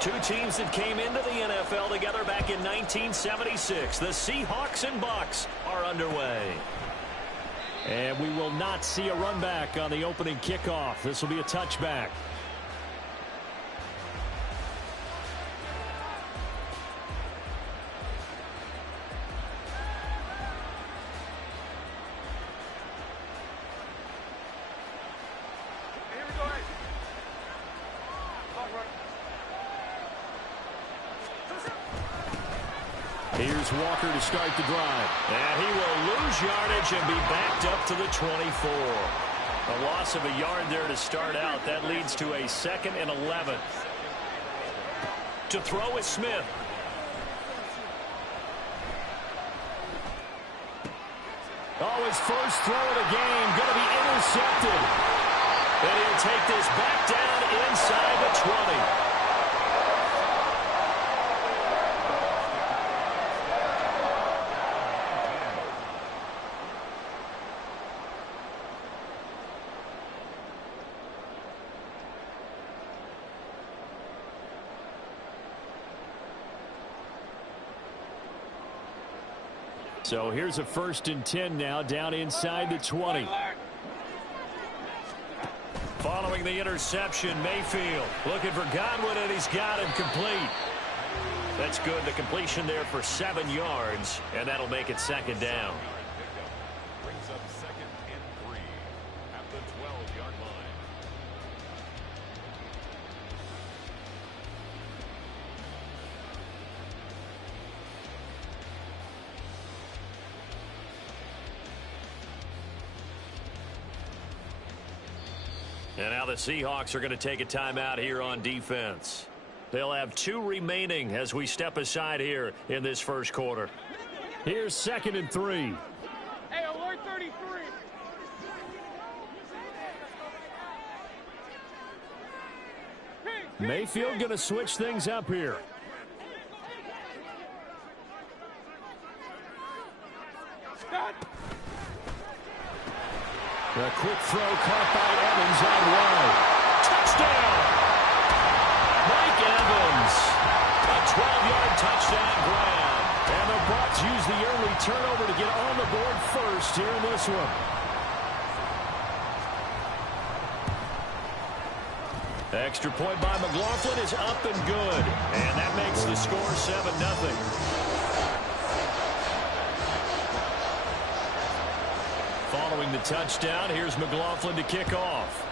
Two teams that came into the NFL together back in 1976. The Seahawks and Bucs are underway. And we will not see a run back on the opening kickoff. This will be a touchback. Here's Walker to start the drive. And he will lose yardage and be backed up to the 24. A loss of a yard there to start out. That leads to a 2nd and 11. To throw is Smith. Oh, his first throw of the game going to be intercepted. And he'll take this back down inside the 20. So here's a 1st and 10 now, down inside the 20. Following the interception, Mayfield looking for Godwin, and he's got him complete. That's good. The completion there for 7 yards, and that'll make it 2nd down. Brings up 2nd and 3 at the 12-yard line. And now the Seahawks are going to take a timeout here on defense. They'll have 2 remaining as we step aside here in this first quarter. Here's 2nd and 3. Hey, alert 33. Mayfield going to switch things up here. A quick throw caught by Evans out wide. Touchdown! Mike Evans. A 12-yard touchdown grab. And the Bucs use the early turnover to get on the board first here in this one. Extra point by McLaughlin is up and good. And that makes the score 7-0. Following the touchdown, here's McLaughlin to kick off.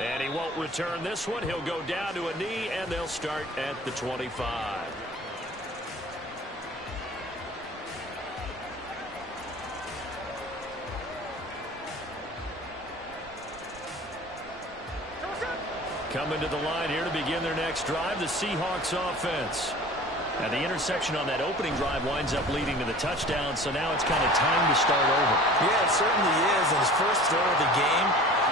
And he won't return this one. He'll go down to a knee, and they'll start at the 25. Coming to the line here to begin their next drive, the Seahawks offense. And the interception on that opening drive winds up leading to the touchdown, so now it's kind of time to start over. Yeah, it certainly is, and his first throw of the game.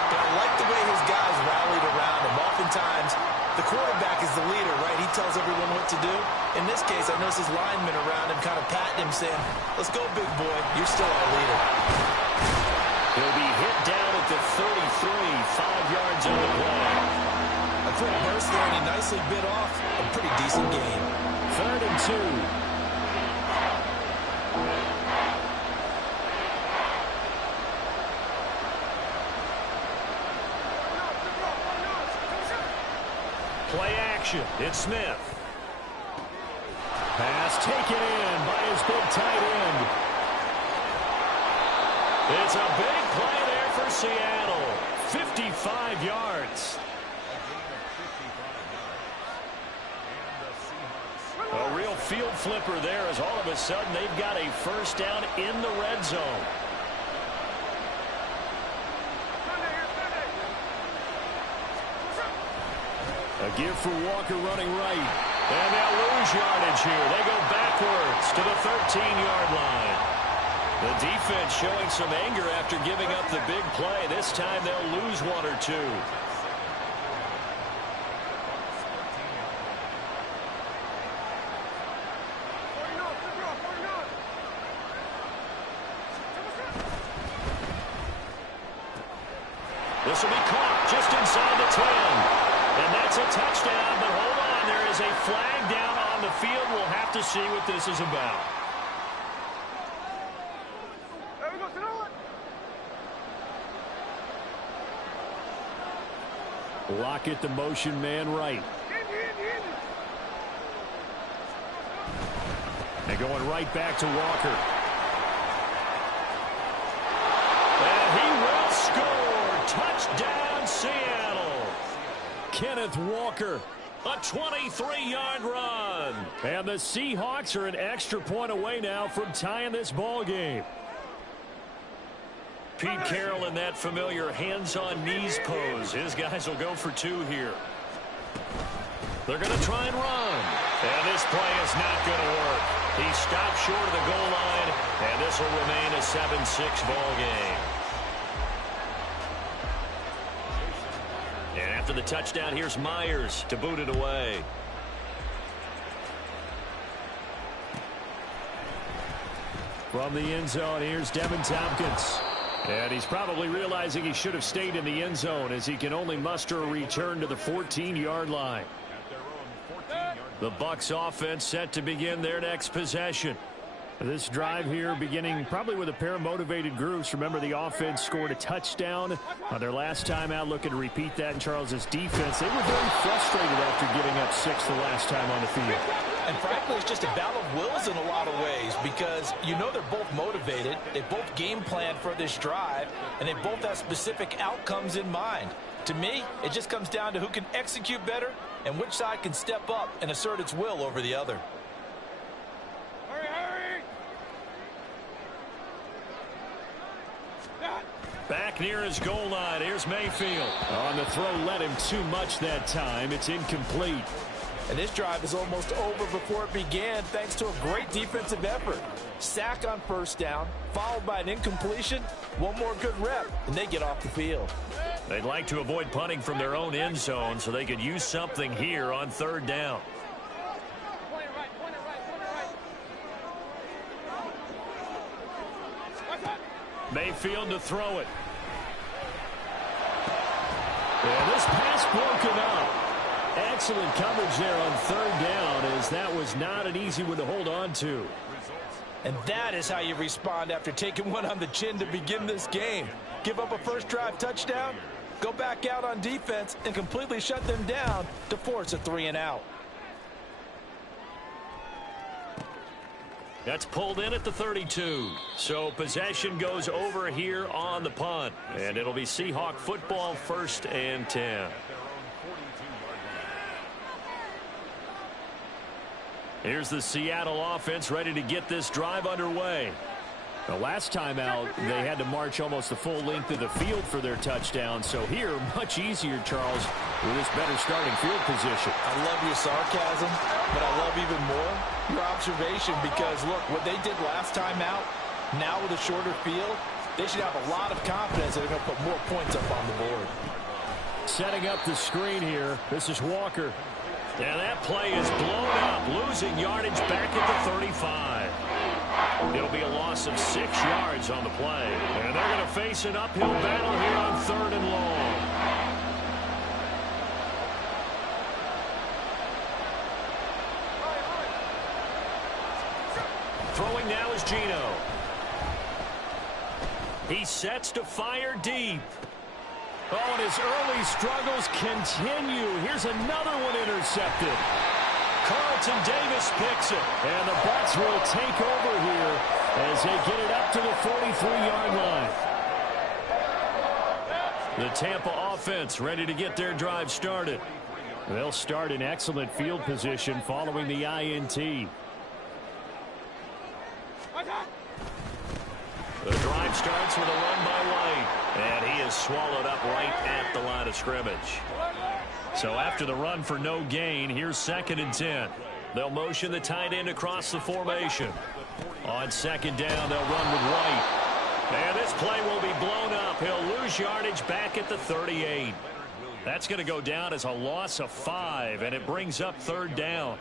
But I like the way his guys rallied around him. Oftentimes, the quarterback is the leader, right? He tells everyone what to do. In this case, I noticed his linemen around him kind of patting him, saying, let's go, big boy. You're still our leader. He'll be hit down at the 33, 5 yards on the play. A quick burst there, and he nicely bit off a pretty decent game. 3rd and 2. Play action. It's Smith. Pass taken in by his big tight end. It's a big play there for Seattle. 55 yards. A real field flipper there as all of a sudden they've got a first down in the red zone. A give for Walker running right. And they'll lose yardage here. They go backwards to the 13-yard line. The defense showing some anger after giving up the big play. This time they'll lose 1 or 2. This will be caught just inside the 10. And that's a touchdown, but hold on. There is a flag down on the field. We'll have to see what this is about. Lockett, the motion man right. And going right back to Walker. And he will score. Touchdown, Seattle. Kenneth Walker. A 23-yard run. And the Seahawks are an extra point away now from tying this ball game. Pete Carroll in that familiar hands-on-knees pose. His guys will go for 2 here. They're going to try and run. And this play is not going to work. He stopped short of the goal line, and this will remain a 7-6 ball game. And after the touchdown, here's Myers to boot it away. From the end zone, here's Devin Tompkins. And he's probably realizing he should have stayed in the end zone as he can only muster a return to the 14-yard line. The Bucs offense set to begin their next possession. This drive here beginning probably with a pair of motivated groups. Remember, the offense scored a touchdown on their last time out, looking to repeat that in Charles's defense. They were very frustrated after giving up 6 the last time on the field. And frankly, it's just a battle of wills in a lot of ways because you know they're both motivated. They both game plan for this drive, and they both have specific outcomes in mind. To me, it just comes down to who can execute better and which side can step up and assert its will over the other. Back near his goal line. Here's Mayfield. On the throw, led him too much that time. It's incomplete. And this drive is almost over before it began thanks to a great defensive effort. Sack on first down, followed by an incompletion. One more good rep, and they get off the field. They'd like to avoid punting from their own end zone so they could use something here on 3rd down. Mayfield to throw it. And this pass broken up. Excellent coverage there on 3rd down, as that was not an easy one to hold on to. And that is how you respond after taking one on the chin to begin this game. Give up a first drive touchdown, go back out on defense, and completely shut them down to force a 3-and-out. That's pulled in at the 32. So possession goes over here on the punt. And it'll be Seahawk football, 1st and 10. Here's the Seattle offense ready to get this drive underway. The last time out, they had to march almost the full length of the field for their touchdown. So here, much easier, Charles, with this better starting field position. I love your sarcasm, but I love even more your observation because, look, what they did last time out, now with a shorter field, they should have a lot of confidence that they're going to put more points up on the board. Setting up the screen here, this is Walker. And that play is blown up, losing yardage back at the 35. It'll be a loss of 6 yards on the play. And they're going to face an uphill battle here on 3rd and long. Throwing now is Gino. He sets to fire deep. Oh, and his early struggles continue. Here's another one intercepted. Carlton Davis picks it. And the Bucs will take over here as they get it up to the 43-yard line. The Tampa offense ready to get their drive started. They'll start in excellent field position following the INT. The drive starts with a run by White. And he is swallowed up right at the line of scrimmage. So after the run for no gain, here's 2nd and 10. They'll motion the tight end across the formation. On 2nd down, they'll run with White. And this play will be blown up. He'll lose yardage back at the 38. That's going to go down as a loss of 5, and it brings up 3rd down.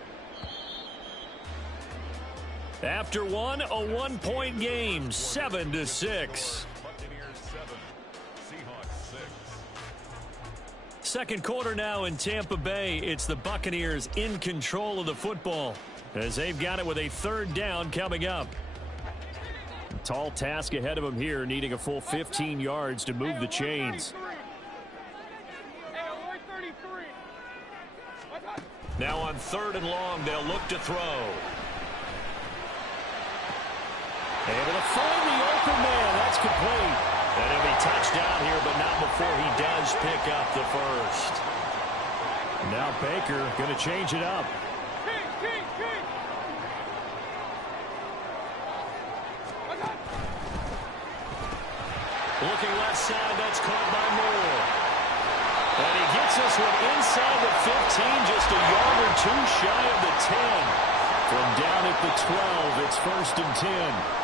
After one, a 1-point game, 7-6. second quarter now in Tampa Bay. It's the Buccaneers in control of the football as they've got it with a third down coming up. Tall task ahead of them here, needing a full 15 yards to move the chains. Now on third and long, they'll look to throw. Able to find the open man. That's complete. And he'll be touchdown here, but not before he does pick up the first. Now Baker going to change it up. Looking left side, that's caught by Moore. And he gets this one inside the 15, just a yard or two shy of the 10. From down at the 12, it's 1st and 10.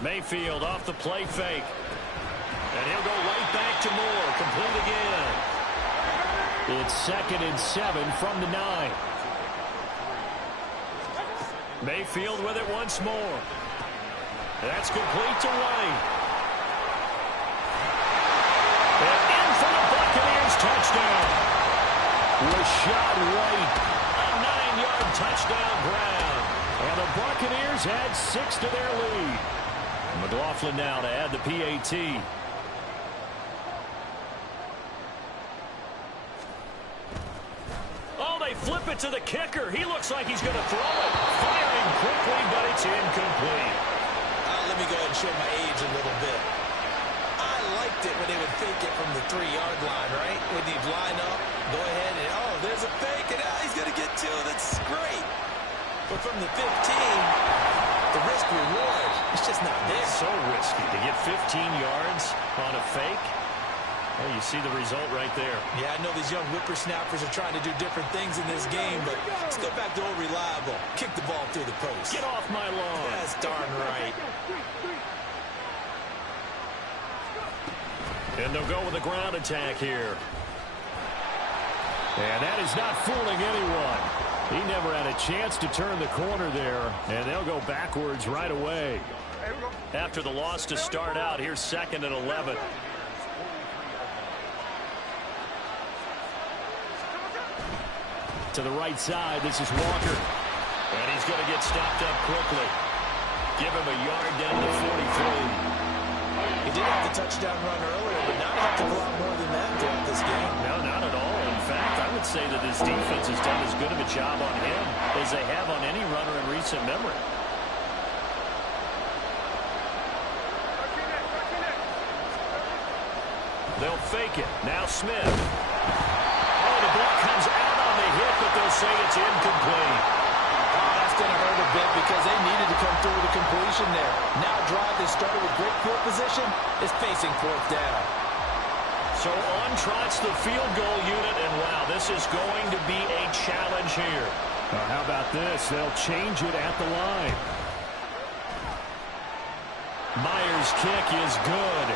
Mayfield off the play fake. And he'll go right back to Moore. Complete again. It's 2nd and 7 from the 9. Mayfield with it once more. That's complete to White. And in for the Buccaneers touchdown. Rashad White. A 9-yard touchdown grab. And the Buccaneers add 6 to their lead. McLaughlin now to add the PAT. Oh, they flip it to the kicker. He looks like he's going to throw it. Firing quickly, but it's incomplete. Let me go ahead and show my age a little bit. I liked it when they would fake it from the 3-yard line, right? When you'd line up, go ahead and, oh, there's a fake, and he's going to get 2. That's great. But from the 15, the risk-reward, it's just not there. So risky to get 15 yards on a fake. Well, you see the result right there. Yeah, I know these young whippersnappers are trying to do different things in this game, but let's go back to old reliable. Kick the ball through the post. Get off my lawn. That's darn right. And they'll go with a ground attack here. And that is not fooling anyone. He never had a chance to turn the corner there, and they'll go backwards right away. After the loss to start out, here's 2nd and 11. To the right side, this is Walker. And he's going to get stopped up quickly. Give him a yard down to 43. He did have the touchdown run earlier, but not have to go out more than that throughout this game. No, not at all. In fact, I would say that his defense has done as good of a job on him as they have on any runner in recent memory. They'll fake it. Now Smith. Oh, the ball comes out on the hit, but they'll say it's incomplete. Oh, that's going to hurt a bit because they needed to come through with a completion there. Now drive that started with great field position is facing 4th down. So on trots the field goal unit, and wow, this is going to be a challenge here. How about this? They'll change it at the line. Myers' kick is good.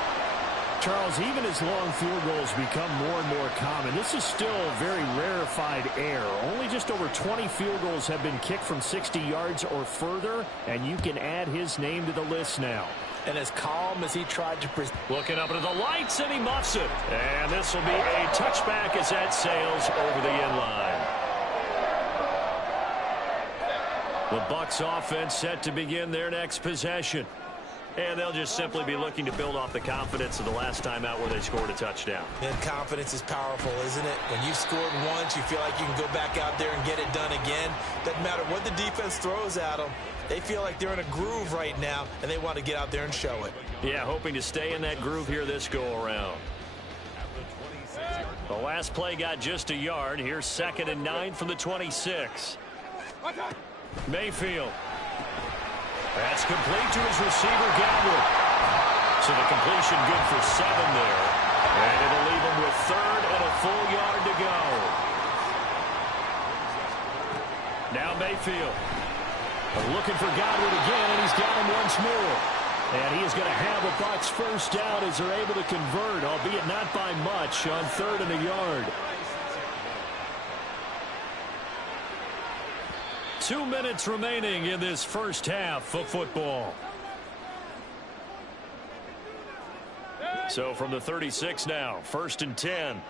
Charles, even as long field goals become more and more common, this is still a very rarefied air. Only just over 20 field goals have been kicked from 60 yards or further, and you can add his name to the list now. And as calm as he tried to present. Looking up into the lights, and he muffs it. And this will be a touchback as that sails over the end line. The Bucs offense set to begin their next possession. And they'll just simply be looking to build off the confidence of the last time out where they scored a touchdown. And confidence is powerful, isn't it? When you've scored once, you feel like you can go back out there and get it done again. Doesn't matter what the defense throws at them. They feel like they're in a groove right now, and they want to get out there and show it. Yeah, hoping to stay in that groove here this go-around. The last play got just a yard. Here's 2nd and 9 from the 26. Mayfield. That's complete to his receiver, Galwood. So the completion good for 7 there. And it'll leave him with 3rd and a full yard to go. Now Mayfield. Looking for Godwin again, and he's got him once more. And he is going to have a Bucs first down as they're able to convert, albeit not by much, on 3rd and a yard. 2 minutes remaining in this first half of football. So from the 36 now, 1st and 10.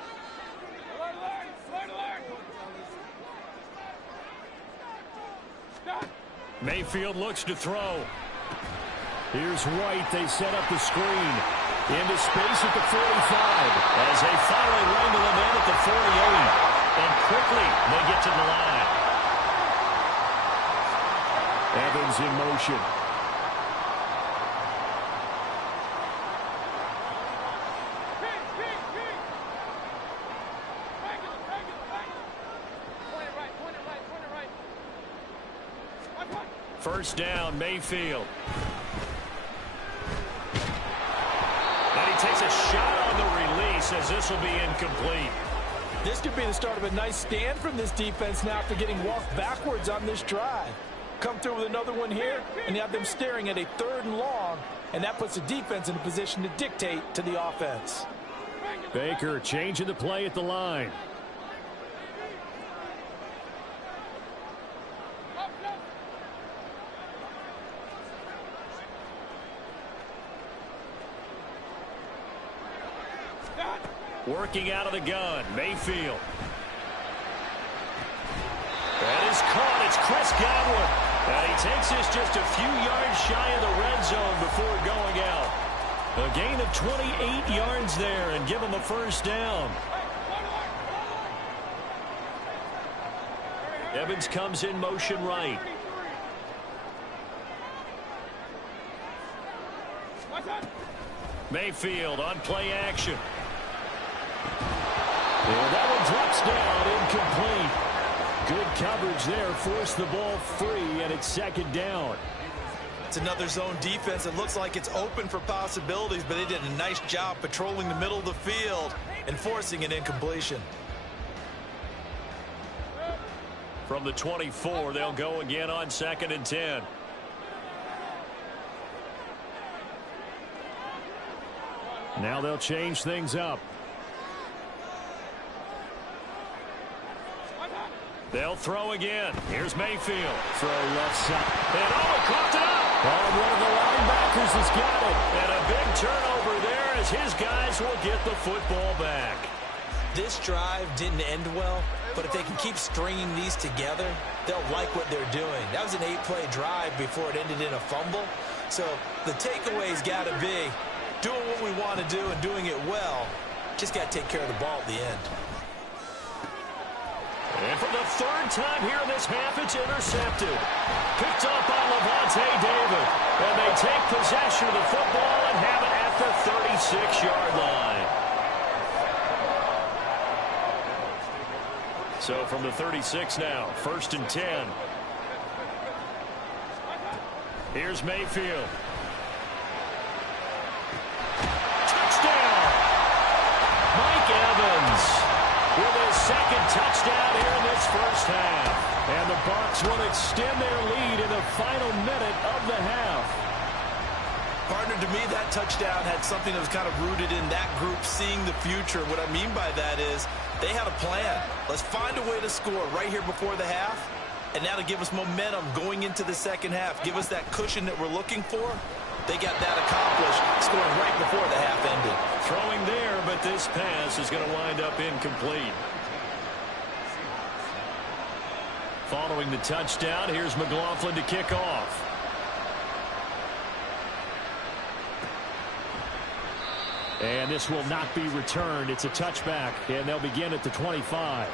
Mayfield looks to throw. Here's White. They set up the screen. Into space at the 45. As they finally wrangle him in at the 48. And quickly they get to the line. Evans in motion. First down, Mayfield. And he takes a shot on the release as this will be incomplete. This could be the start of a nice stand from this defense now after getting walked backwards on this drive. Come through with another one here, and you have them staring at a 3rd and long, and that puts the defense in a position to dictate to the offense. Baker changing the play at the line. Working out of the gun, Mayfield. That is caught. It's Chris Godwin. And he takes this just a few yards shy of the red zone before going out. A gain of 28 yards there and give him a first down. Evans comes in motion right. Mayfield on play action. And that one drops down, incomplete. Good coverage there, forced the ball free, and it's 2nd down. It's another zone defense. It looks like it's open for possibilities, but they did a nice job patrolling the middle of the field and forcing an incompletion. From the 24, they'll go again on 2nd and 10. Now they'll change things up. They'll throw again. Here's Mayfield. Throw left side. And caught it up. Oh, one of the linebackers has got it. And a big turnover there as his guys will get the football back. This drive didn't end well, but if they can keep stringing these together, they'll like what they're doing. That was an 8-play drive before it ended in a fumble. So the takeaway's got to be doing what we want to do and doing it well. Just got to take care of the ball at the end. And for the 3rd time here in this half, it's intercepted. Picked up by Levante David. And they take possession of the football and have it at the 36-yard line. So from the 36 now, 1st and 10. Here's Mayfield. Touchdown! Mike Evans with his 2nd touchdown here in this first half. And the Bucs will extend their lead in the final minute of the half. Partner, to me, that touchdown had something that was kind of rooted in that group seeing the future. What I mean by that is they had a plan. Let's find a way to score right here before the half. And that'll give us momentum going into the 2nd half. Give us that cushion that we're looking for. They got that accomplished, scoring right before the half ended. Throwing there, but this pass is going to wind up incomplete. Following the touchdown, here's McLaughlin to kick off. And this will not be returned. It's a touchback, and they'll begin at the 25.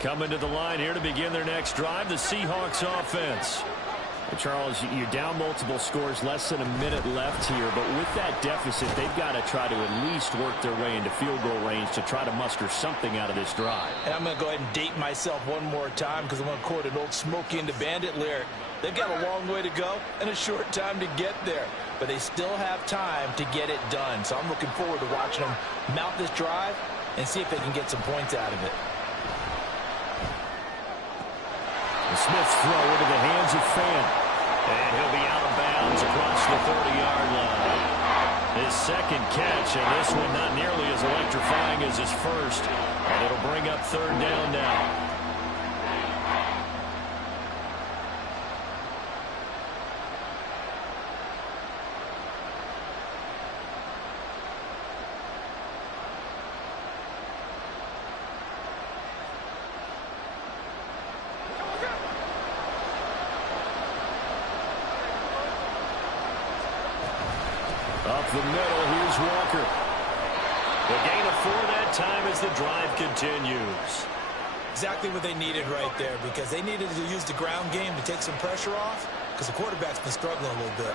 Coming to the line here to begin their next drive, the Seahawks offense. Charles, you're down multiple scores, less than a minute left here, but with that deficit, they've got to try to at least work their way into field goal range to try to muster something out of this drive. And I'm going to go ahead and date myself one more time because I'm going to quote an old Smokey and the Bandit lyric. They've got a long way to go and a short time to get there, but they still have time to get it done. So I'm looking forward to watching them mount this drive and see if they can get some points out of it. Smith's throw into the hands of Fan. And he'll be out of bounds across the 30-yard line. His second catch, and this one not nearly as electrifying as his first. And it'll bring up third down now. Up the middle, here's Walker. The gain of 4 that time as the drive continues. Exactly what they needed right there, because they needed to use the ground game to take some pressure off, because the quarterback's been struggling a little bit.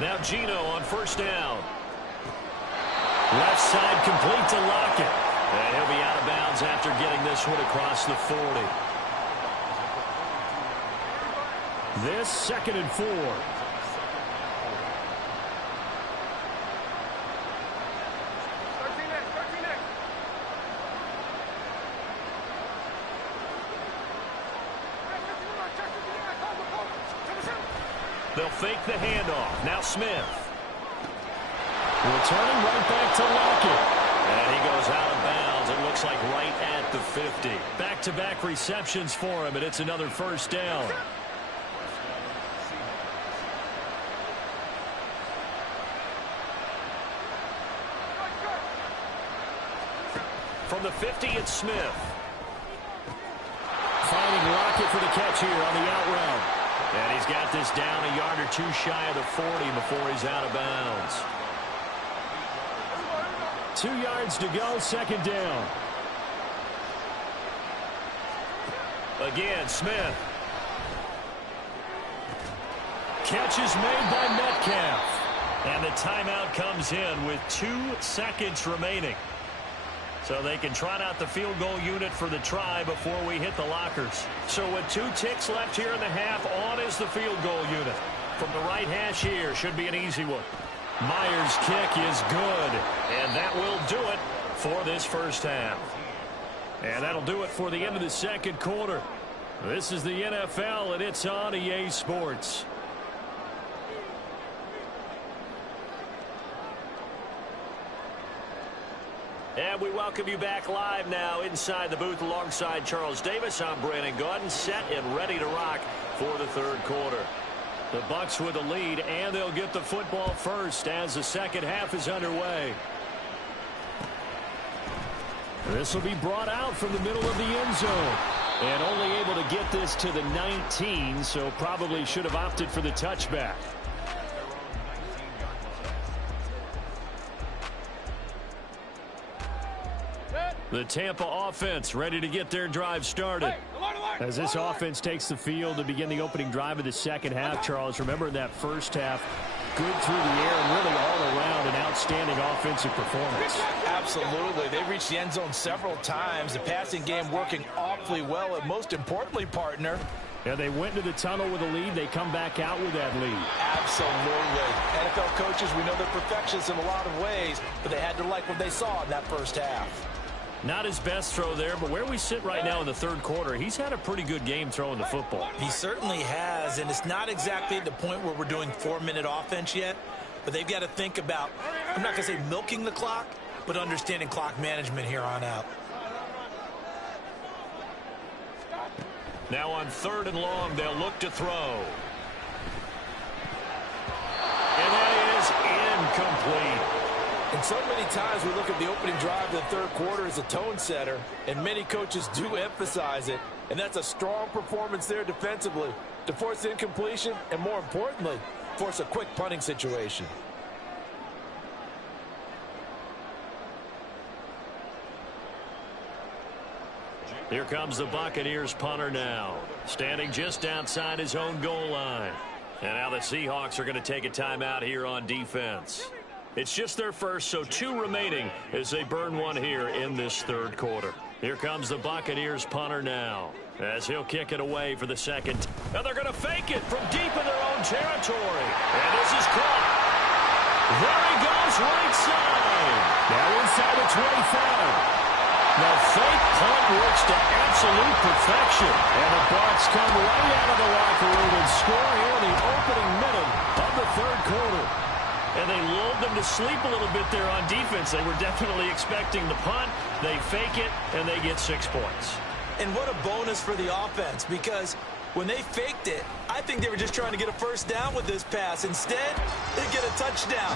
Now Gino on first down. Left side complete to Lockett. And he'll be out of bounds after getting this one across the 40. This 2nd and 4. They'll fake the handoff. Now Smith. Returning right back to Lockett. And he goes out of bounds. It looks like right at the 50. Back-to-back receptions for him, and it's another first down. From the 50, it's Smith. Finding Lockett for the catch here on the out route. And he's got this down a yard or two shy of the 40 before he's out of bounds. 2 yards to go, second down. Again, Smith. Catch is made by Metcalf. And the timeout comes in with 2 seconds remaining. So they can trot out the field goal unit for the try before we hit the lockers. So with 2 ticks left here in the half, on is the field goal unit. From the right hash here, should be an easy one. Myers' kick is good, and that will do it for this first half. And that'll do it for the end of the second quarter. This is the NFL, and it's on EA Sports. And we welcome you back live now inside the booth alongside Charles Davis. I'm Brandon Gaudin, set and ready to rock for the third quarter. The Bucs with the lead, and they'll get the football first as the second half is underway. This will be brought out from the middle of the end zone. And only able to get this to the 19, so probably should have opted for the touchback. The Tampa offense ready to get their drive started. As this offense takes the field to begin the opening drive of the second half, Charles, remember in that first half, good through the air and really all around an outstanding offensive performance. Absolutely. They reached the end zone several times. The passing game working awfully well, and most importantly, partner, yeah, they went into the tunnel with a lead. They come back out with that lead. Absolutely. NFL coaches, we know they're perfectionists in a lot of ways, but they had to like what they saw in that first half. Not his best throw there, but where we sit right now in the third quarter, he's had a pretty good game throwing the football. He certainly has, and it's not exactly at the point where we're doing 4-minute offense yet, but they've got to think about, I'm not going to say milking the clock, but understanding clock management here on out. Now on 3rd and long, they'll look to throw. And that is incomplete. And so many times we look at the opening drive of the third quarter as a tone setter, and many coaches do emphasize it. And that's a strong performance there defensively to force incompletion and, more importantly, force a quick punting situation. Here comes the Buccaneers punter now, standing just outside his own goal line. And now the Seahawks are going to take a timeout here on defense. It's just their first, so 2 remaining as they burn one here in this third quarter. Here comes the Buccaneers punter now, as he'll kick it away for the second. And they're going to fake it from deep in their own territory. And this is caught. There he goes, right side. Now inside the 25. The fake punt works to absolute perfection. And the Bucs come right out of the locker room and score here in the opening minute of the third quarter. And they lulled them to sleep a little bit there on defense. They were definitely expecting the punt. They fake it, and they get 6 points. And what a bonus for the offense, because when they faked it, I think they were just trying to get a first down with this pass. Instead, they get a touchdown.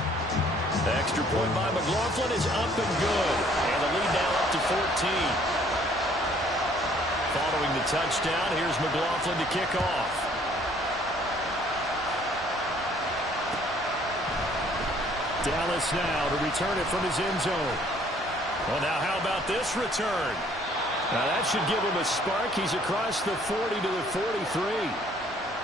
The extra point by McLaughlin is up and good. And the lead now up to 14. Following the touchdown, here's McLaughlin to kick off. Dallas now to return it from his end zone. Well, now how about this return? Now that should give him a spark. He's across the 40 to the 43.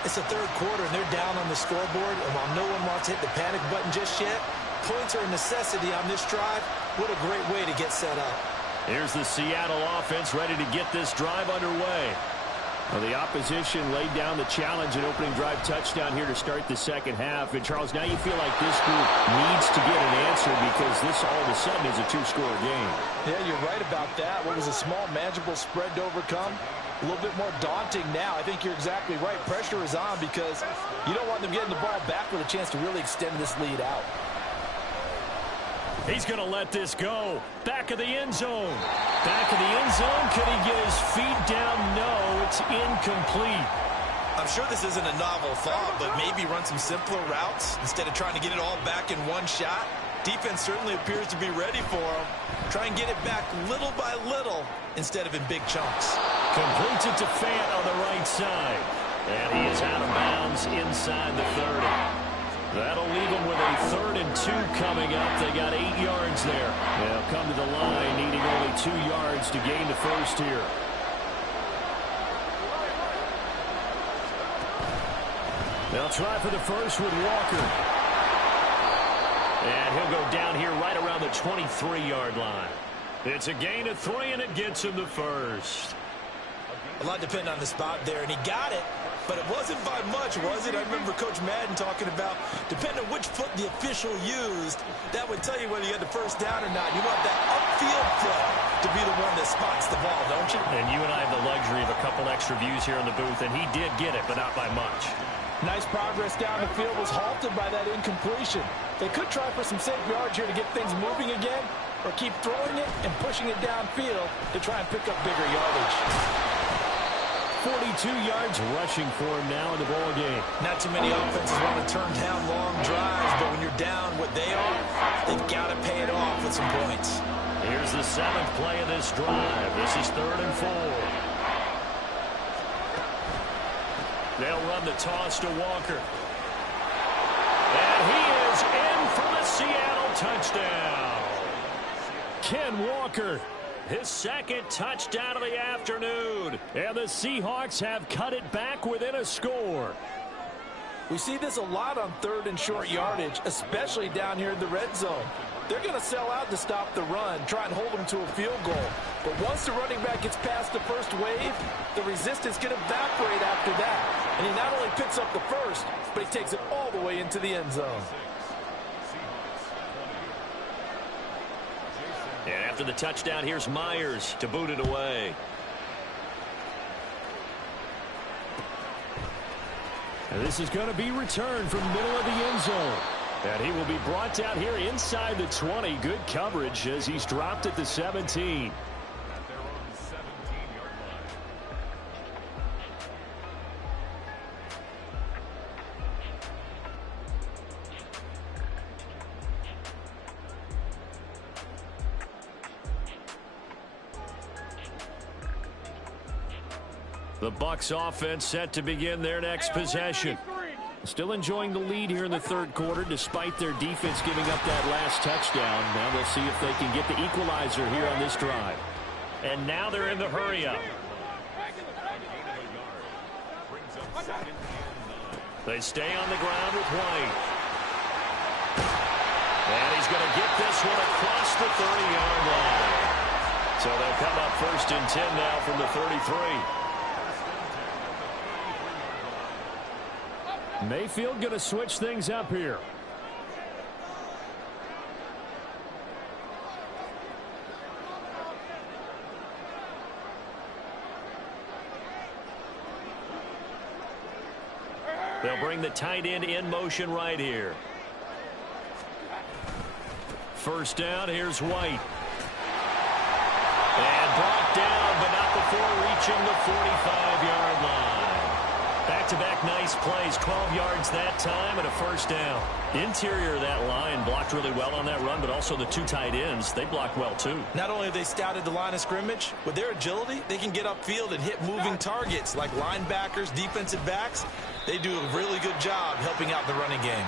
It's the third quarter, and they're down on the scoreboard. And while no one wants to hit the panic button just yet, points are a necessity on this drive. What a great way to get set up. Here's the Seattle offense ready to get this drive underway. Well, the opposition laid down the challenge and opening drive touchdown here to start the second half. And, Charles, now you feel like this group needs to get an answer because this all of a sudden is a 2-score game. Yeah, you're right about that. What was a small, manageable spread to overcome? A little bit more daunting now. I think you're exactly right. Pressure is on because you don't want them getting the ball back with a chance to really extend this lead out. He's going to let this go. Back of the end zone. Back of the end zone. Could he get his feet down? No, it's incomplete. I'm sure this isn't a novel thought, but maybe run some simpler routes instead of trying to get it all back in one shot. Defense certainly appears to be ready for him. Try and get it back little by little instead of in big chunks. Completes it to Fant on the right side. And he is out of bounds inside the 30. That'll leave them with a 3rd and 2 coming up. They got 8 yards there. They'll come to the line needing only 2 yards to gain the first here. They'll try for the first with Walker. And he'll go down here right around the 23-yard line. It's a gain of 3, and it gets him the first. A lot depended on the spot there, and he got it. But it wasn't by much, was it? I remember Coach Madden talking about, depending on which foot the official used, that would tell you whether you had the first down or not. You want that upfield foot to be the one that spots the ball, don't you? And you and I have the luxury of a couple extra views here in the booth, and he did get it, but not by much. Nice progress down the field was halted by that incompletion. They could try for some safe yards here to get things moving again, or keep throwing it and pushing it downfield to try and pick up bigger yardage. 42 yards rushing for him now in the ball game. Not too many offenses want to turn down long drives, but when you're down what they are, they've got to pay it off with some points. Here's the 7th play of this drive. This is 3rd and 4. They'll run the toss to Walker. And he is in for the Seattle touchdown. Ken Walker, his 2nd touchdown of the afternoon. And the Seahawks have cut it back within a score. We see this a lot on 3rd and short yardage, especially down here in the red zone. They're going to sell out to stop the run, try and hold them to a field goal. But once the running back gets past the first wave, the resistance can evaporate after that. And he not only picks up the first, but he takes it all the way into the end zone. And after the touchdown, here's Myers to boot it away. And this is going to be returned from the middle of the end zone. And he will be brought down here inside the 20. Good coverage as he's dropped at the 17. The Bucs offense set to begin their next possession. Still enjoying the lead here in the third quarter despite their defense giving up that last touchdown. Now we'll see if they can get the equalizer here on this drive. and now they're in the hurry-up. They stay on the ground with White. And he's going to get this one across the 30-yard line. So they'll come up 1st and 10 now from the 33. Mayfield going to switch things up here. They'll bring the tight end in motion right here. 1st down, here's White. And brought down, but not before reaching the 45-yard line. Back-to-back nice plays, 12 yards that time, and a 1st down. Interior of that line blocked really well on that run, but also the 2 tight ends, they blocked well too. Not only have they scouted the line of scrimmage, with their agility, they can get upfield and hit moving targets like linebackers, defensive backs. They do a really good job helping out the running game.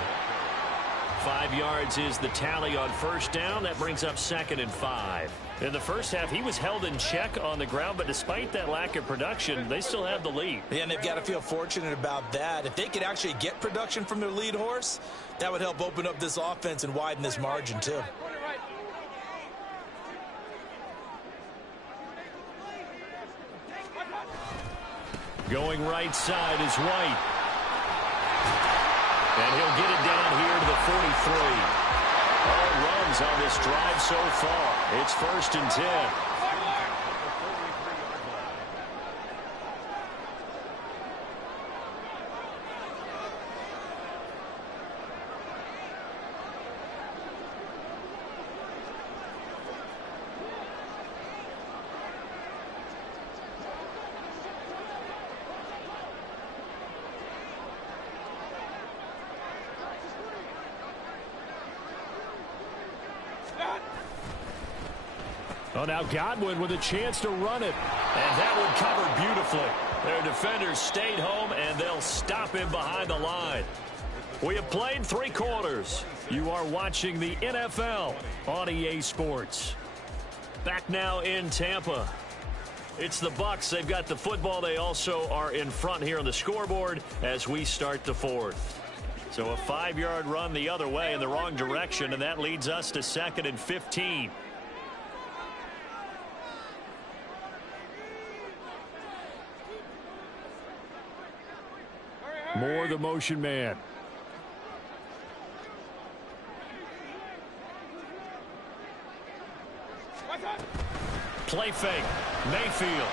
5 yards is the tally on 1st down. That brings up 2nd and 5. In the first half, he was held in check on the ground, but despite that lack of production, they still have the lead. Yeah, and they've got to feel fortunate about that. If they could actually get production from their lead horse, that would help open up this offense and widen this margin too. Going right side is White. And he'll get it down here to the 43. All runs on this drive so far. It's 1st and 10. Oh, now Godwin with a chance to run it. And that one covered beautifully. Their defenders stayed home, and they'll stop him behind the line. We have played 3 quarters. You are watching the NFL on EA Sports. Back now in Tampa. It's the Bucs. They've got the football. They also are in front here on the scoreboard as we start the 4th. So a 5-yard run the other way in the wrong direction, and that leads us to 2nd and 15. Moore, the motion man. Play fake. Mayfield.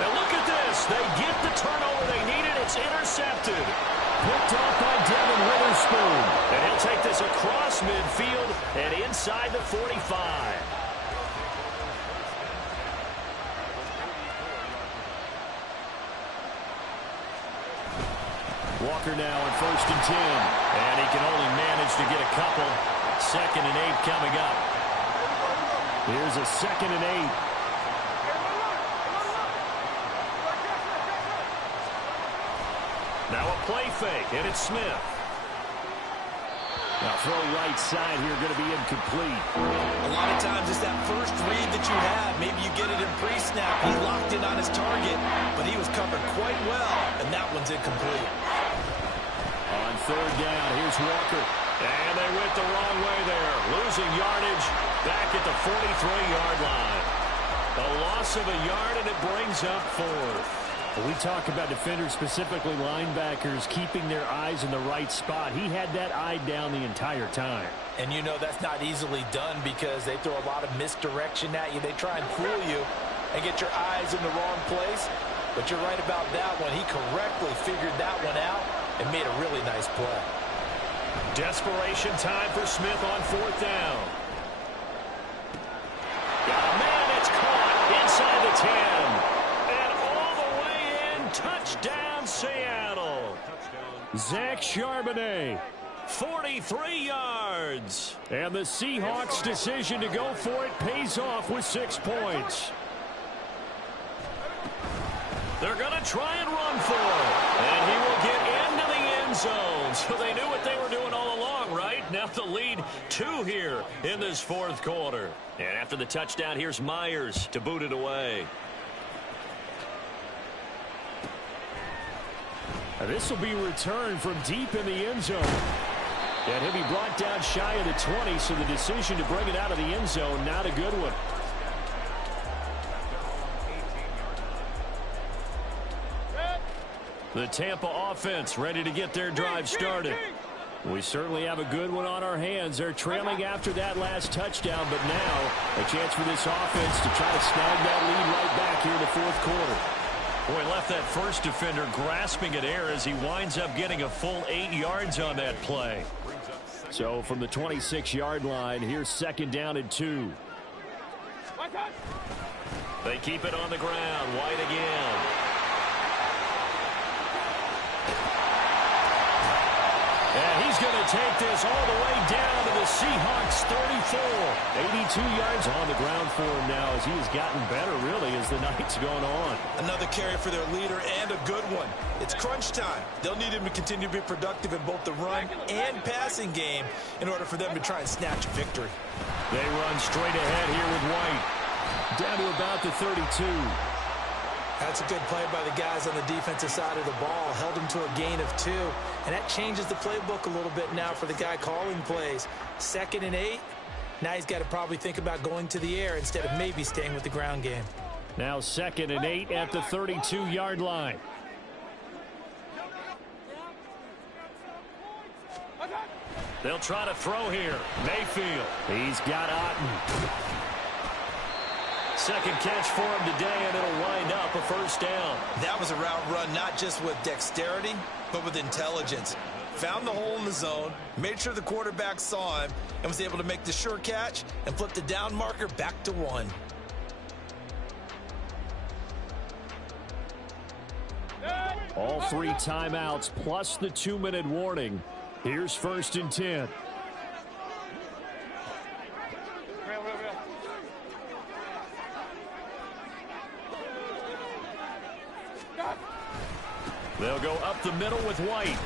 Now look at this. They get the turnover they needed. It's intercepted. Picked off by Devin Witherspoon. And he'll take this across midfield and inside the 45. Walker now on 1st and 10. And he can only manage to get a couple. 2nd and 8 coming up. Here's a 2nd and 8. Now a play fake, and it's Smith. Now throw right side here, going to be incomplete. A lot of times it's that first read that you have. Maybe you get it in pre-snap. He locked in on his target, but he was covered quite well, and that one's incomplete. On 3rd down, here's Walker. And they went the wrong way there. Losing yardage back at the 43-yard line. A loss of a yard, and it brings up 4th. We talk about defenders, specifically linebackers, keeping their eyes in the right spot. He had that eye down the entire time. And you know that's not easily done because they throw a lot of misdirection at you. They try and fool you and get your eyes in the wrong place. But you're right about that one. He correctly figured that one out and made a really nice play. Desperation time for Smith on 4th down. Got a man, it's caught inside the 10. And all the way in, touchdown Seattle. Zach Charbonnet. 43 yards. And the Seahawks' decision to go for it pays off with 6 points. They're going to try and run for it. And he will get into the end zone. So they knew what they were doing all along, right? now the lead 2 here in this fourth quarter. And after the touchdown, here's Myers to boot it away. This will be returned from deep in the end zone. And he'll be brought down shy of the 20, so the decision to bring it out of the end zone, not a good one. The Tampa offense ready to get their drive started. We certainly have a good one on our hands. They're trailing after that last touchdown, but now a chance for this offense to try to snag that lead right back here in the fourth quarter. Boy, left that first defender grasping at air as he winds up getting a full 8 yards on that play. So from the 26-yard line, here's 2nd down and 2. They keep it on the ground. White again. And he's going to take this all the way down to the Seahawks 34. 82 yards on the ground for him now as he has gotten better, really, as the night's gone on. Another carry for their leader and a good one. It's crunch time. They'll need him to continue to be productive in both the run and passing game in order for them to try and snatch a victory. They run straight ahead here with White. Down to about the 32. That's a good play by the guys on the defensive side of the ball. Held him to a gain of 2. And that changes the playbook a little bit now for the guy calling plays. 2nd and 8. Now he's got to probably think about going to the air instead of maybe staying with the ground game. Now 2nd and 8 at the 32-yard line. They'll try to throw here. Mayfield. He's got Otten. Second catch for him today, and it'll wind up a first down. That was a route run not just with dexterity, but with intelligence. Found the hole in the zone, made sure the quarterback saw him, and was able to make the sure catch and flip the down marker back to 1. All 3 timeouts plus the 2-minute warning. Here's 1st and 10. They'll go up the middle with White.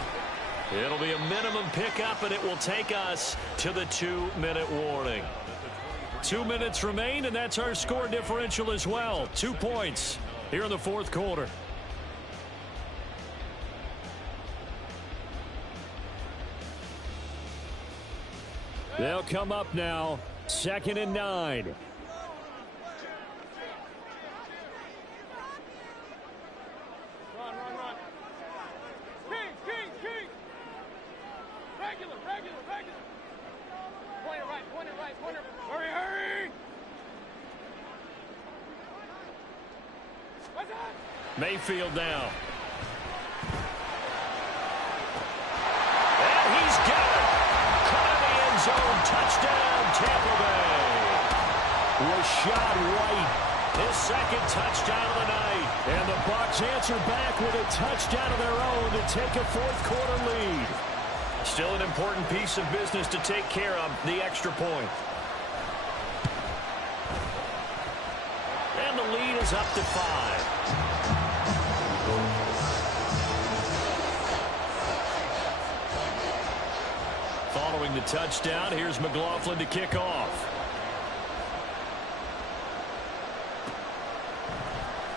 It'll be a minimum pickup, and it will take us to the 2-minute warning. 2 minutes remain, and that's our score differential as well. 2 points here in the fourth quarter. They'll come up now. 2nd and 9. Mayfield now. And he's got it. Caught in the end zone. Touchdown, Tampa Bay. Rashad White. His 2nd touchdown of the night. And the Bucs answer back with a touchdown of their own to take a fourth quarter lead. Still an important piece of business to take care of, the extra point. And the lead is up to 5. Following the touchdown, here's McLaughlin to kick off.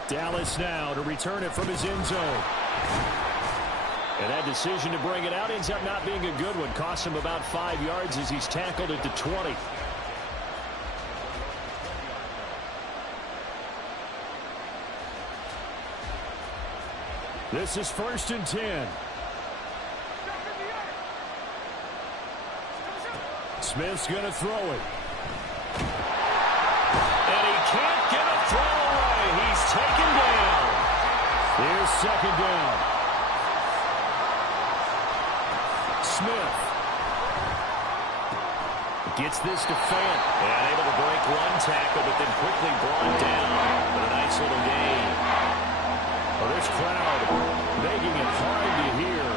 Dallas now to return it from his end zone. And that decision to bring it out ends up not being a good one. Costs him about 5 yards as he's tackled at the 20. This is 1st and 10. Smith's going to throw it. And he can't get a throw away. He's taken down. Here's 2nd down. Smith gets this to Fant. And able to break one tackle, but then quickly brought down. But a nice little gain. Well, this crowd making it hard to hear.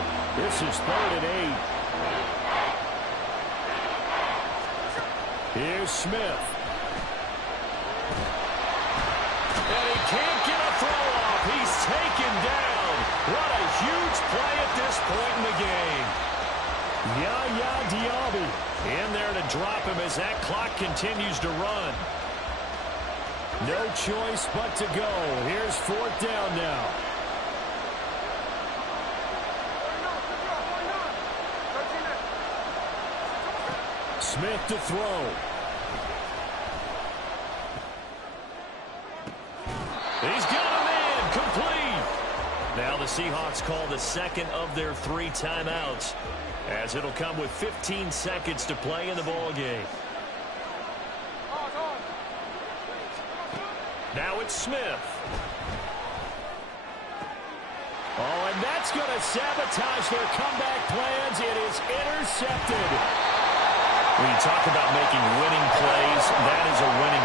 This is 3rd and 8. Here's Smith. And he can't get a throw off. He's taken down. What a huge play at this point in the game. Yaya Diaby in there to drop him as that clock continues to run. No choice but to go. Here's 4th down now. Smith to throw. He's got a man, complete. Now the Seahawks call the second of their 3 timeouts, as it'll come with 15 seconds to play in the ball game. Now it's Smith. Oh, and that's going to sabotage their comeback plans. It is intercepted. When you talk about making winning plays, that is a winning